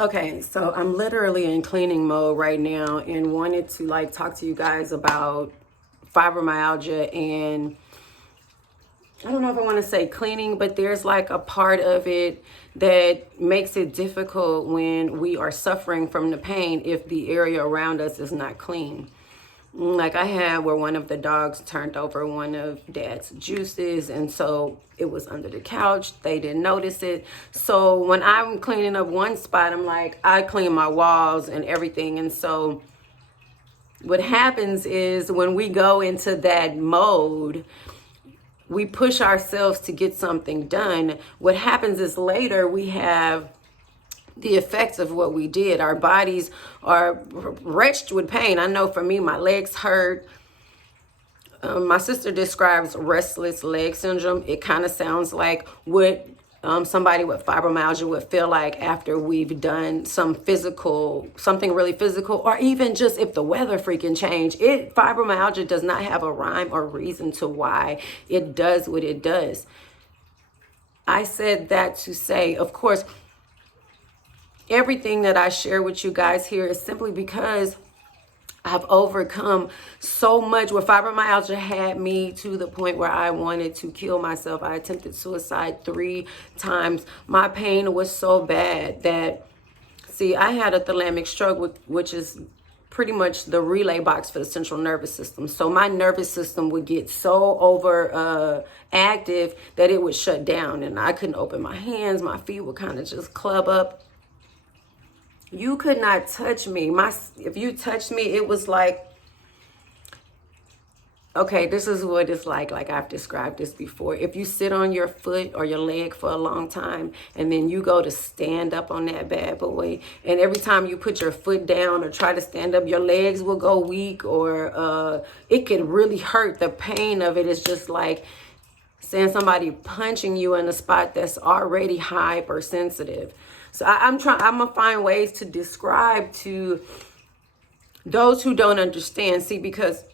Okay, so I'm literally in cleaning mode right now and wanted to talk to you guys about fibromyalgia. And I don't know if I want to say cleaning, but there's like a part of it that makes it difficult when we are suffering from the pain if the area around us is not clean. Like I had where one of the dogs turned over one of Dad's juices, and so it was under the couch. They didn't notice it. So when I'm cleaning up one spot, I'm like, I clean my walls and everything. And so what happens is when we go into that mode, we push ourselves to get something done. What happens is later we have the effects of what we did. Our bodies are wretched with pain. I know for me, my legs hurt. My sister describes restless leg syndrome. It kind of sounds like what somebody with fibromyalgia would feel like after we've done something really physical, or even just if the weather freaking change. Fibromyalgia does not have a rhyme or reason to why it does what it does. I said that to say, of course, everything that I share with you guys here is simply because I've overcome so much. Where fibromyalgia had me to the point where I wanted to kill myself. I attempted suicide 3 times. My pain was so bad that, see, I had a thalamic stroke, which is pretty much the relay box for the central nervous system. So my nervous system would get so over active that it would shut down, and I couldn't open my hands. My feet would kind of just club up. You could not touch me. If you touched me, it was like, okay, this is what it's like I've described this before. If you sit on your foot or your leg for a long time, and then you go to stand up on that bad boy, and every time you put your foot down or try to stand up, your legs will go weak, or it could really hurt. The pain of it is just like saying somebody punching you in a spot that's already hypersensitive. So I'm gonna find ways to describe to those who don't understand. See, because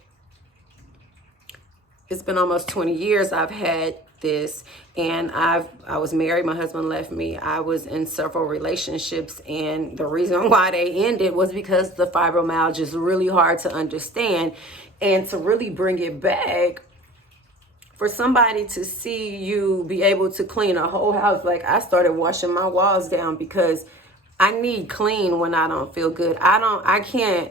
it's been almost 20 years I've had this, and I was married. My husband left me. I was in several relationships, and the reason why they ended was because the fibromyalgia is really hard to understand, and to really bring it back. For somebody to see you be able to clean a whole house, like I started washing my walls down because I need clean when I don't feel good. I can't,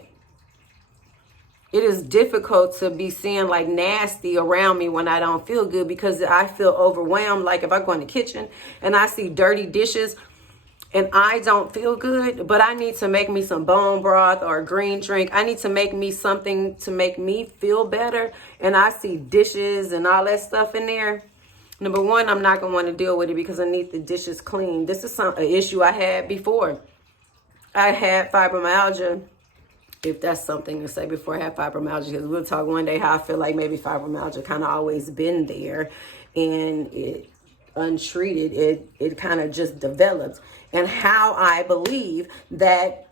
it is difficult to be seeing like nasty around me when I don't feel good, because I feel overwhelmed. Like if I go in the kitchen and I see dirty dishes and I don't feel good, but I need to make me some bone broth or a green drink. I need to make me something to make me feel better, and I see dishes and all that stuff in there. Number one, I'm not going to want to deal with it because I need the dishes clean. This is an issue I had before. I had fibromyalgia, if that's something to say, before I had fibromyalgia, because we'll talk one day how I feel like maybe fibromyalgia kind of always been there, and it untreated, it kind of just developed. And how I believe that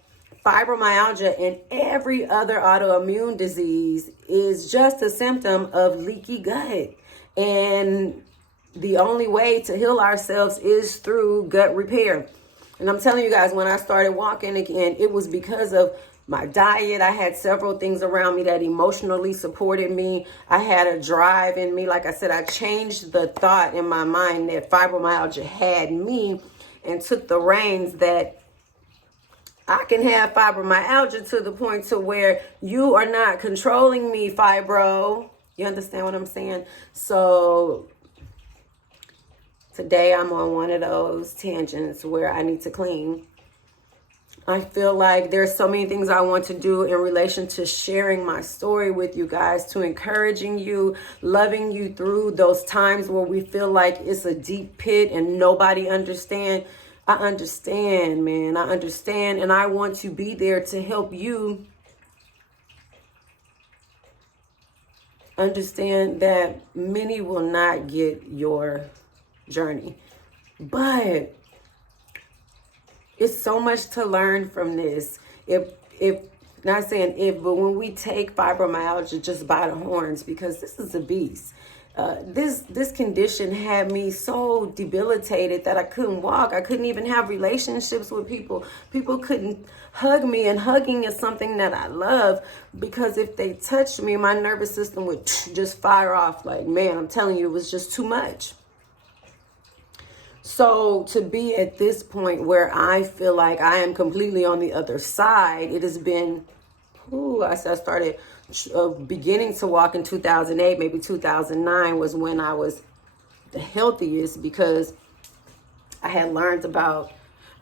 fibromyalgia and every other autoimmune disease is just a symptom of leaky gut. And the only way to heal ourselves is through gut repair. And I'm telling you guys, when I started walking again, it was because of my diet. I had several things around me that emotionally supported me. I had a drive in me. Like I said, I changed the thought in my mind that fibromyalgia had me, and took the reins that I can have fibromyalgia to the point to where you are not controlling me, fibro. You understand what I'm saying? So today I'm on one of those tangents where I need to clean. I feel like there's so many things I want to do in relation to sharing my story with you guys, to encouraging you, loving you through those times where we feel like it's a deep pit and nobody understands. I understand, man. I understand, and I want to be there to help you understand that many will not get your journey. But it's so much to learn from this. If not saying if, but when we take fibromyalgia just by the horns, because this is a beast. this condition had me so debilitated that I couldn't walk. I couldn't even have relationships with people. People couldn't hug me, and hugging is something that I love, because if they touched me, my nervous system would just fire off. Like, man, I'm telling you, it was just too much. So to be at this point where I feel like I am completely on the other side, it has been, I started beginning to walk in 2008, maybe 2009 was when I was the healthiest, because I had learned about,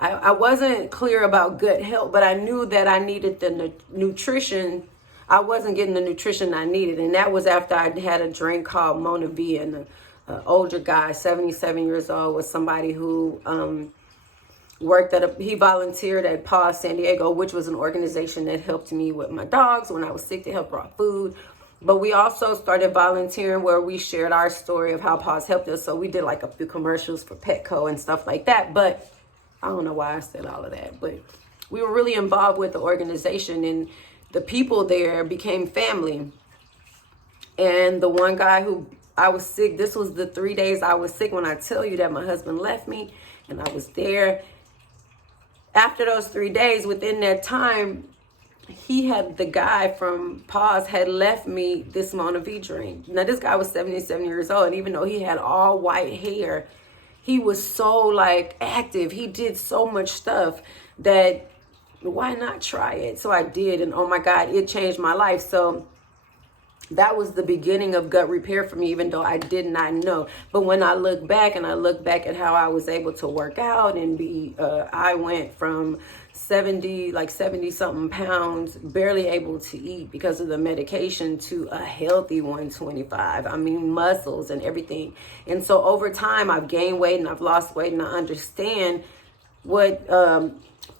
I wasn't clear about gut health, but I knew that I needed the nutrition. I wasn't getting the nutrition I needed. And that was after I had a drink called Mona V, and an older guy, 77 years old, was somebody who worked he volunteered at Paws San Diego, which was an organization that helped me with my dogs when I was sick. They helped brought food. But we also started volunteering where we shared our story of how Paws helped us. So we did like a few commercials for Petco and stuff like that. But I don't know why I said all of that. But we were really involved with the organization, and the people there became family. And the one guy who I was sick, this was the 3 days I was sick when I tell you that my husband left me, and I was there. After those 3 days, within that time, the guy from Paws had left me this Mona V drink. Now, this guy was 77 years old, and even though he had all white hair, he was so like active. He did so much stuff that why not try it? So I did, and oh my God, it changed my life. So that was the beginning of gut repair for me, even though I did not know. But when I look back at how I was able to work out and I went from 70 something pounds, barely able to eat because of the medication, to a healthy 125. I mean, muscles and everything. And so over time, I've gained weight and I've lost weight, and I understand what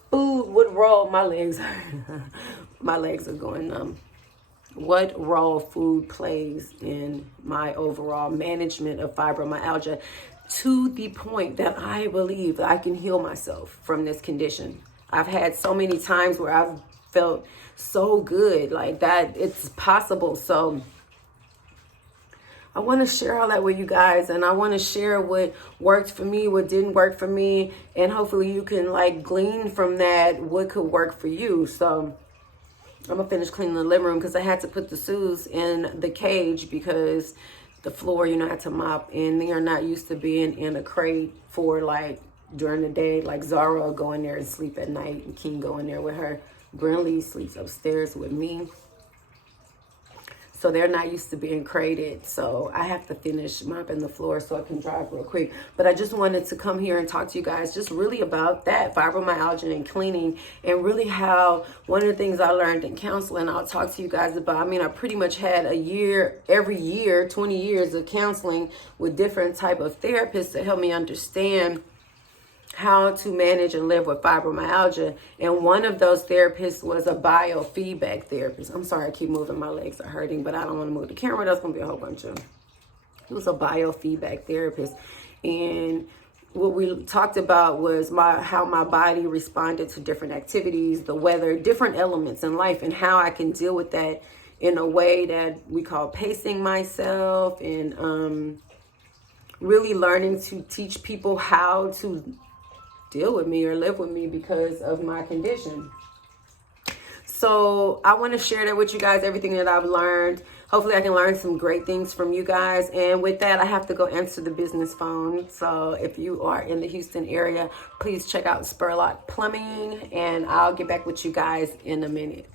food would role. My legs are going numb. What role food plays in my overall management of fibromyalgia, to the point that I believe that I can heal myself from this condition. I've had so many times where I've felt so good, like that it's possible. So I want to share all that with you guys, and I want to share what worked for me, what didn't work for me, and hopefully you can like glean from that what could work for you. So I'm gonna finish cleaning the living room because I had to put the Sues in the cage because the floor, I had to mop, and they are not used to being in a crate for like during the day. Like Zara will go in there and sleep at night, and King go in there with her. Brinley sleeps upstairs with me. So they're not used to being crated. So I have to finish mopping the floor so I can drive real quick. But I just wanted to come here and talk to you guys just really about that, fibromyalgia and cleaning, and really how one of the things I learned in counseling, I'll talk to you guys about. I mean, I pretty much had every year, 20 years of counseling with different type of therapists to help me understand how to manage and live with fibromyalgia. And one of those therapists was a biofeedback therapist. I'm sorry, I keep moving, my legs are hurting, but I don't want to move the camera. That's going to be a whole bunch of, he was a biofeedback therapist. And what we talked about was how my body responded to different activities, the weather, different elements in life, and how I can deal with that in a way that we call pacing myself, and really learning to teach people how to deal with me or live with me because of my condition. So I want to share that with you guys, everything that I've learned. Hopefully I can learn some great things from you guys. And with that, I have to go answer the business phone. So if you are in the Houston area, please check out Spurlock Plumbing, and I'll get back with you guys in a minute.